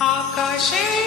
আকাশের